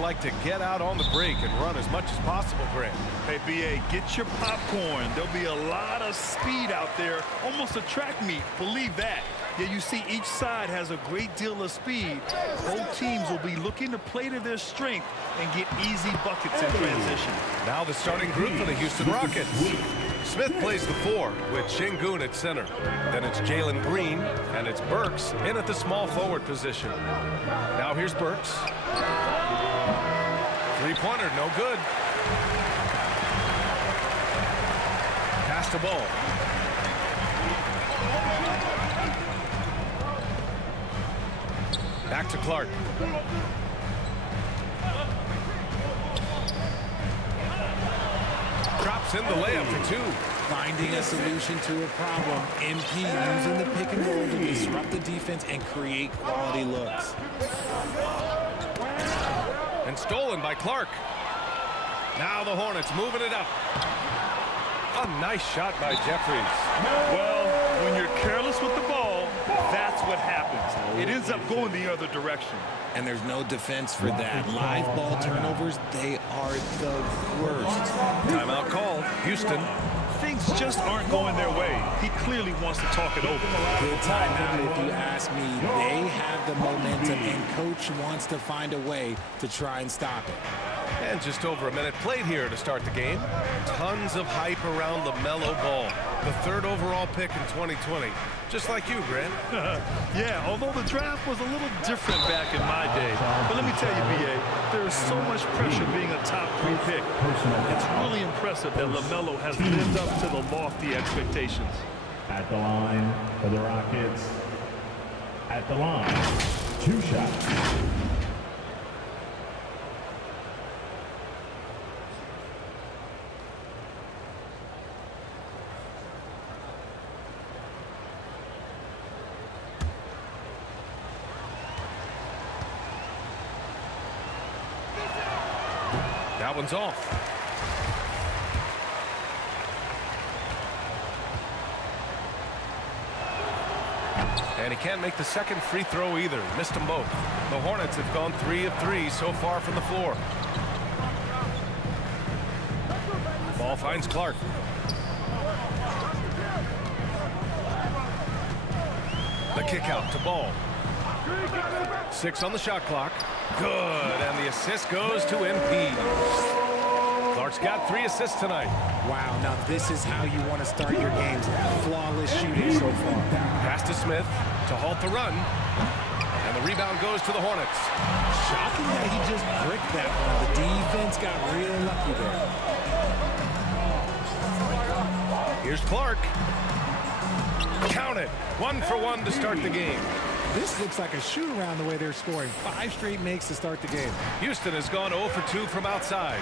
like to get out on the break and run as much as possible, Grant. Hey, BA, get your popcorn. There'll be a lot of speed out there, almost a track meet. Believe that. Yeah, you see each side has a great deal of speed. Both teams will be looking to play to their strength and get easy buckets in transition. Now the starting group for the Houston Rockets. Smith plays the 4 with Şengün at center. Then it's Jalen Green, and it's Burks in at the small forward position. Now here's Burks. Three-pointer, no good. Pass the ball. Back to Clark. Drops in the layup for 2. Finding a solution to a problem. MP using the pick and roll to disrupt the defense and create quality looks. And stolen by Clark. Now the Hornets moving it up. A nice shot by Jeffries. Well, when you're careless with the ball, that's what happens. It ends up going the other direction. And there's no defense for that. Live ball turnovers, they are the worst. Timeout called. Houston. Things just aren't going their way. He clearly wants to talk it over. Good timeout, if you ask me. They have the momentum, and Coach wants to find a way to try and stop it. And just over a minute played here to start the game. Tons of hype around LaMelo Ball, the 3rd overall pick in 2020. Just like you, Grant. Yeah, although the draft was a little different back in my day. But let me tell you, BA, there is so much pressure being a top 3 pick. It's really impressive that LaMelo has lived up to the lofty expectations. At the line for the Rockets. At the line, 2 shots. That one's off. And he can't make the second free throw either. Missed them both. The Hornets have gone 3 of 3 so far from the floor. Ball finds Clark. The kick out to Ball. 6 on the shot clock. Good, and the assist goes to MP. Clark's got 3 assists tonight. Wow, now this is how you want to start your games. Flawless shooting so far. Pass to Smith to halt the run. And the rebound goes to the Hornets. Shocking that he just bricked that one. The defense got real lucky there. Here's Clark. Count it. 1 for 1 to start the game. This looks like a shoot-around the way they're scoring. 5 straight makes to start the game. Houston has gone 0 for 2 from outside.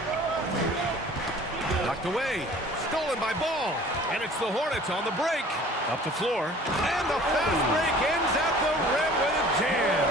Knocked away. Stolen by Ball. And it's the Hornets on the break. Up the floor. And the fast break ends at the rim with a jam.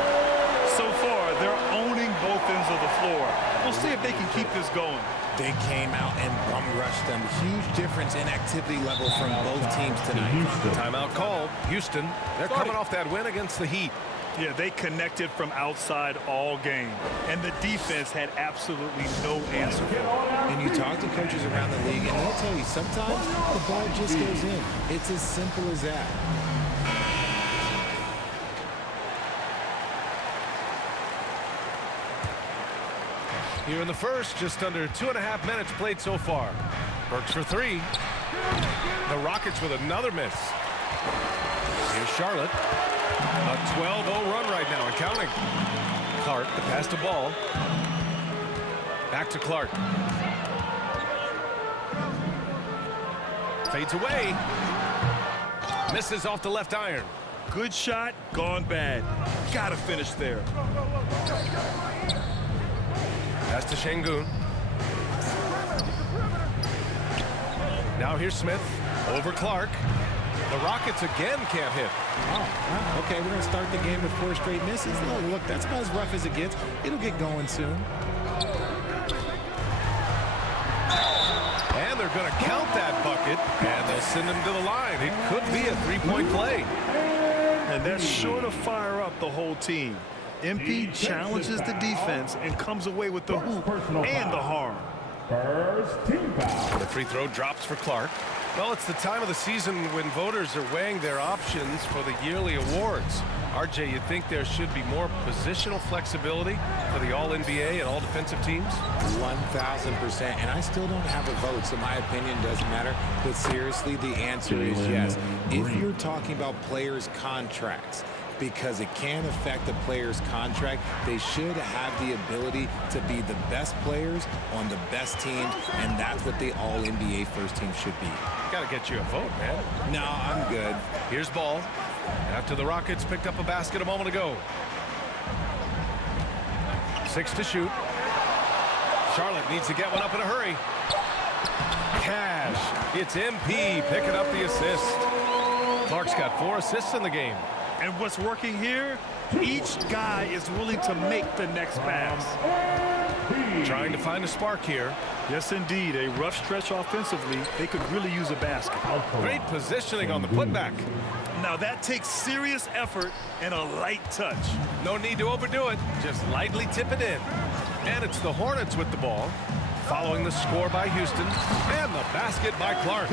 So far, they're owning both ends of the floor. We'll see if they can keep this going. They came out and bum-rushed them. Huge difference in activity level from both teams tonight. Timeout called. Houston, they're coming off that win against the Heat. Yeah, they connected from outside all game. And the defense had absolutely no answer for it. And you talk to coaches around the league, and they'll tell you sometimes the ball just goes in. It's as simple as that. Here in the first, just under 2.5 minutes played so far. Burks for 3. The Rockets with another miss. Here's Charlotte. A 12-0 run right now and counting. Clark, the pass to Ball. Back to Clark. Fades away. Misses off the left iron. Good shot, gone bad. Gotta finish there. Pass to Şengün. Now here's Smith. Over Clark. The Rockets again can't hit. Oh, okay, we're going to start the game with 4 straight misses. Look, that's about as rough as it gets. It'll get going soon. And they're going to count that bucket, and they'll send him to the line. It could be a 3-point play. And that's sure to fire up the whole team. MP challenges the defense and comes away with the hoop and the harm. First team foul. The free throw drops for Clark. Well, it's the time of the season when voters are weighing their options for the yearly awards. RJ, you think there should be more positional flexibility for the All-NBA and all-defensive teams? 1,000%. And I still don't have a vote, so my opinion doesn't matter. But seriously, the answer is yes. If you're talking about players' contracts, because it can affect a player's contract, they should have the ability to be the best players on the best teams, and that's what the All-NBA first team should be. Gotta get you a vote, man. No, I'm good. Here's ball. After the Rockets picked up a basket a moment ago. 6 to shoot. Charlotte needs to get one up in a hurry. Cash. It's MP picking up the assist. Clark's got 4 assists in the game. And what's working here, each guy is willing to make the next pass. Trying to find a spark here. Yes, indeed. A rough stretch offensively. They could really use a basket. Great positioning on the putback. Now that takes serious effort and a light touch. No need to overdo it. Just lightly tip it in. And it's the Hornets with the ball. Following the score by Houston and the basket by Clark.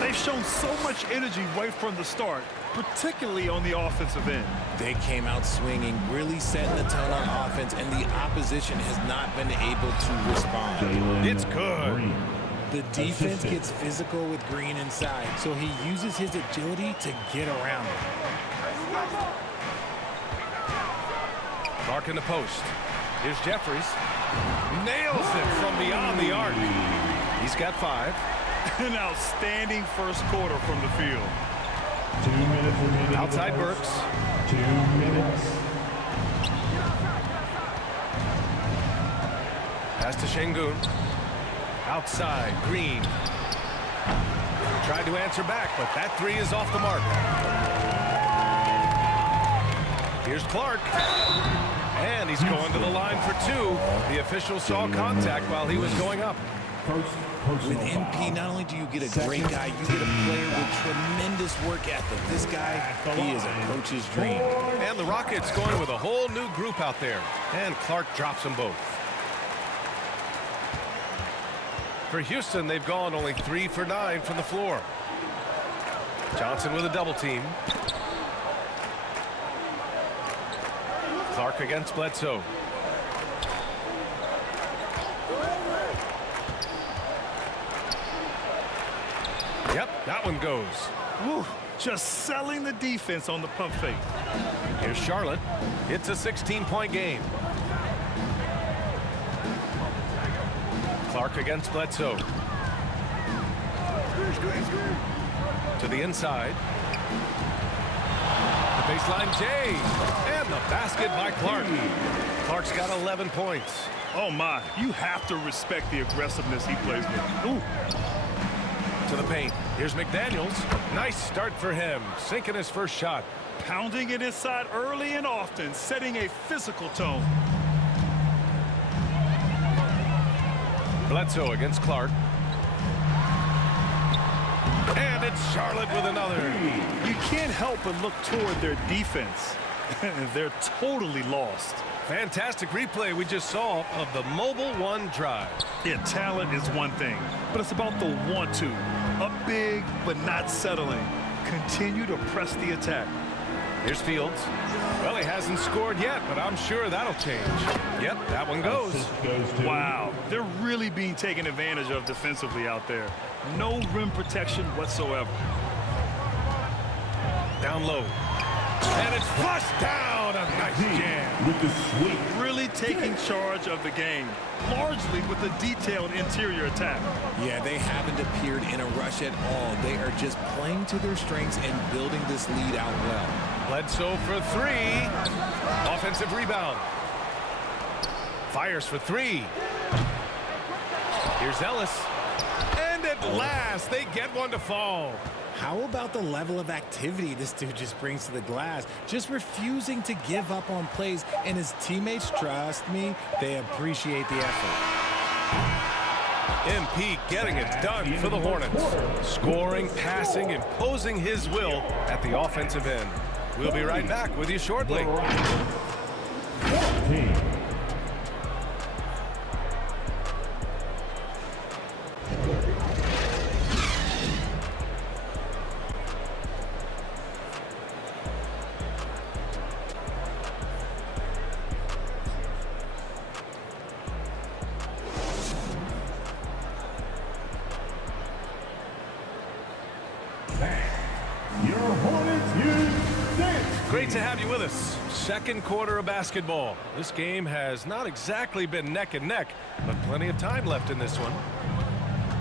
They've shown so much energy right from the start, particularly on the offensive end. They came out swinging, really setting the tone on offense, and the opposition has not been able to respond. It's good. Green. The defense gets physical with Green inside, so he uses his agility to get around it. Clark in the post. Here's Jeffries. Nails it from beyond the arc. He's got 5. An outstanding first quarter from the field. 2 minutes remaining. Outside Burks. 2 minutes. Pass to Şengün. Outside, Green. Tried to answer back, but that 3 is off the mark. Here's Clark. And he's going to the line for 2. The official saw contact while he was going up. With MP, not only do you get a great guy, you get a player with tremendous work ethic. This guy, he is a coach's dream. And the Rockets going with a whole new group out there. And Clark drops them both. For Houston, they've gone only 3 for 9 from the floor. Johnson with a double team. Clark against Bledsoe. Yep, that one goes. Woo, just selling the defense on the pump fake. Here's Charlotte. It's a 16-point game. Clark against Bledsoe. To the inside. The baseline J. And the basket by Clark. Clark's got 11 points. Oh, my. You have to respect the aggressiveness he plays with. Ooh. To the paint. Here's McDaniels. Nice start for him. Sinking his first shot. Pounding it inside early and often, setting a physical tone. Bledsoe against Clark. And it's Charlotte with another. You can't help but look toward their defense. They're totally lost. Fantastic replay we just saw of the mobile 1 drive. Yeah, talent is one thing, but it's about the want to. Up big, but not settling. Continue to press the attack. Here's Fields. Well, he hasn't scored yet, but I'm sure that'll change. Yep, that one goes. Wow, they're really being taken advantage of defensively out there. No rim protection whatsoever. Down low. And it's flushed down. A nice jam. With the sweep. Really taking charge of the game, largely with a detailed interior attack. Yeah, they haven't appeared in a rush at all. They are just playing to their strengths and building this lead out well. Bledsoe for 3. Offensive rebound. Fires for 3. Here's Ellis. And at last, they get one to fall. How about the level of activity this dude just brings to the glass? Just refusing to give up on plays, and his teammates, trust me, they appreciate the effort. MP getting it done for the Hornets. Scoring, passing, imposing his will at the offensive end. We'll be right back with you shortly. Great to have you with us. Second quarter of basketball. This game has not exactly been neck and neck, but plenty of time left in this one.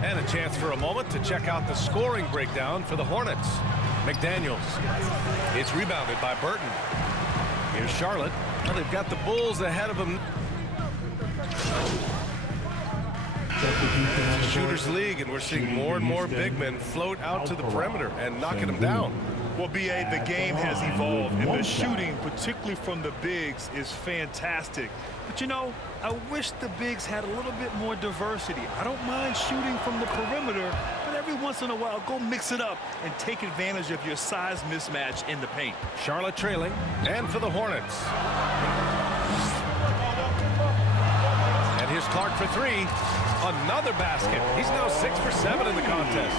And a chance for a moment to check out the scoring breakdown for the Hornets. McDaniels. It's rebounded by Burton. Here's Charlotte. Well, they've got the Bulls ahead of them. It's a shooter's league, and we're seeing more and more big men float out to the perimeter and knocking them down. Well, B.A., the game has evolved, and the shooting, particularly from the bigs, is fantastic. But, you know, I wish the bigs had a little bit more diversity. I don't mind shooting from the perimeter, but every once in a while, go mix it up and take advantage of your size mismatch in the paint. Charlotte trailing, and for the Hornets. And here's Clark for three. Another basket. He's now 6 for 7 in the contest.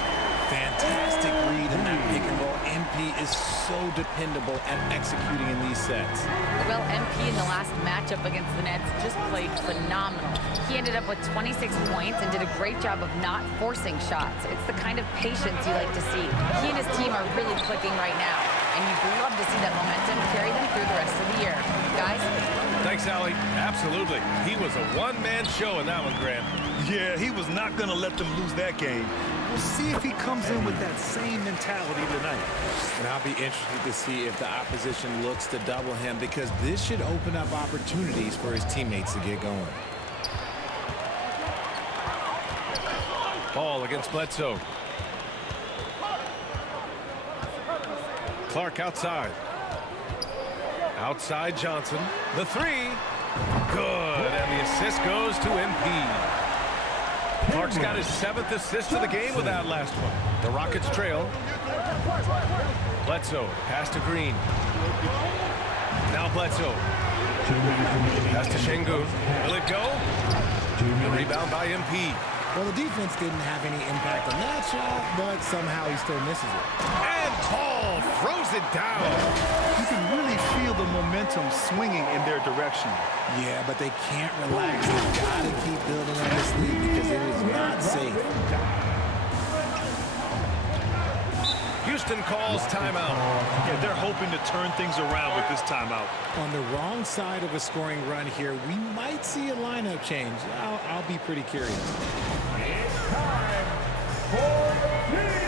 Fantastic read in that pick and roll. MP is so dependable at executing in these sets. Well, MP in the last matchup against the Nets just played phenomenal. He ended up with 26 points and did a great job of not forcing shots. It's the kind of patience you like to see. He and his team are really clicking right now, and you'd love to see that momentum carry them through the rest of the year. Guys? Thanks, Allie. Absolutely. He was a one-man show in that one, Grant. Yeah, he was not going to let them lose that game. We'll see if he comes in with that same mentality tonight. And I'll be interested to see if the opposition looks to double him, because this should open up opportunities for his teammates to get going. Ball against Bledsoe. Clark outside. Outside Johnson. The three. Good. And the assist goes to MP. Clark's got his 7th assist of the game with that last one. The Rockets trail. Bledsoe. Pass to Green. Now Bledsoe. Pass to Şengün. Will it go? The rebound by MP. Well, the defense didn't have any impact on that shot, but somehow he still misses it. And Paul throws it down. You can really feel the momentum swinging in their direction. Yeah, but they can't relax. They've got to keep building on this lead because it is not safe. Houston calls timeout. Yeah, they're hoping to turn things around with this timeout. On the wrong side of a scoring run here, we might see a lineup change. I'll be pretty curious. It's time for teaser.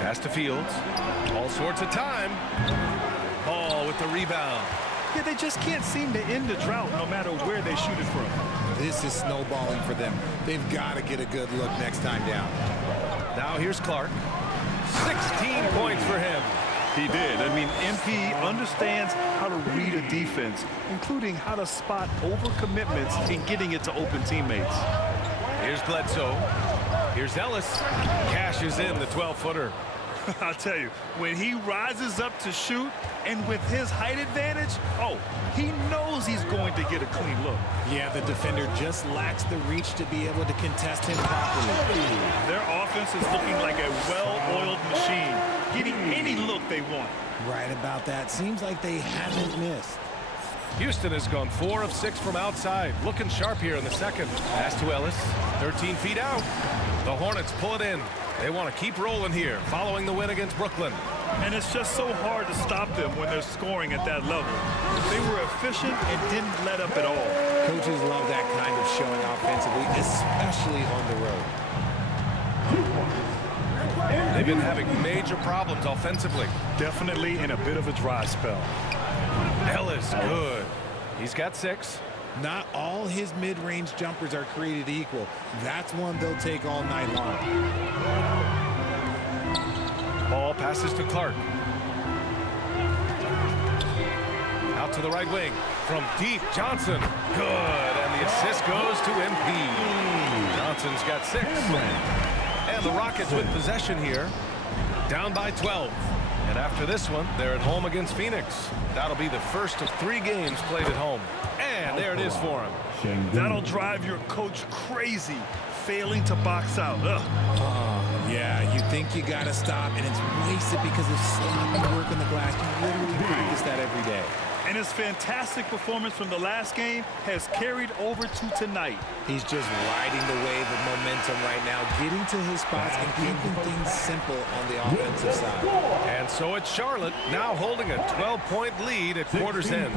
Pass to Fields. All sorts of time. Ball with the rebound. Yeah, they just can't seem to end the drought no matter where they shoot it from. This is snowballing for them. They've got to get a good look next time down. Now here's Clark. 16 points for him. He did. I mean, MP understands how to read a defense, including how to spot overcommitments and getting it to open teammates. Here's Bledsoe. Here's Ellis. Cashes in the 12-footer. I'll tell you, when he rises up to shoot, and with his height advantage, oh, he knows he's going to get a clean look. Yeah, the defender just lacks the reach to be able to contest him properly. Their offense is looking like a well-oiled machine, getting any look they want. Right about that. Seems like they haven't missed. Houston has gone 4 of 6 from outside. Looking sharp here in the second. Pass to Ellis. 13 feet out. The Hornets pull it in. They want to keep rolling here, following the win against Brooklyn. And it's just so hard to stop them when they're scoring at that level. They were efficient and didn't let up at all. Coaches love that kind of showing offensively, especially on the road. They've been having major problems offensively. Definitely in a bit of a dry spell. Ellis, good. He's got 6. Not all his mid-range jumpers are created equal. That's one they'll take all night long. Ball passes to Clark. Out to the right wing. From deep, Johnson. Good. And the assist goes to MP. Johnson's got 6. And the Rockets with possession here. Down by 12. And after this one, they're at home against Phoenix. That'll be the first of 3 games played at home. And there it is for him. That'll drive your coach crazy. failing to box out. Ugh. Yeah, you think you got to stop, and it's wasted because of sloppy work on the glass. You literally practice that every day. And his fantastic performance from the last game has carried over to tonight. He's just riding the wave of momentum right now, getting to his spots and keeping things simple on the offensive side. And so it's Charlotte now holding a 12-point lead at quarter's end.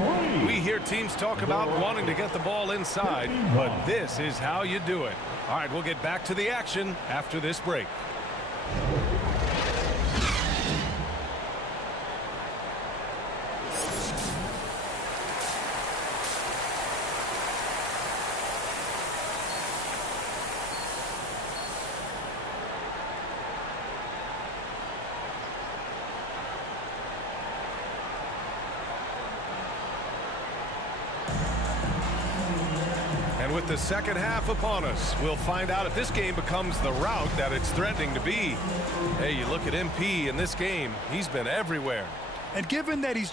We hear teams talk about wanting to get the ball inside, but this is how you do it. All right, we'll get back to the action after this break. And with the second half upon us, we'll find out if this game becomes the rout that it's threatening to be. Hey, you look at MP in this game, he's been everywhere. And given that he's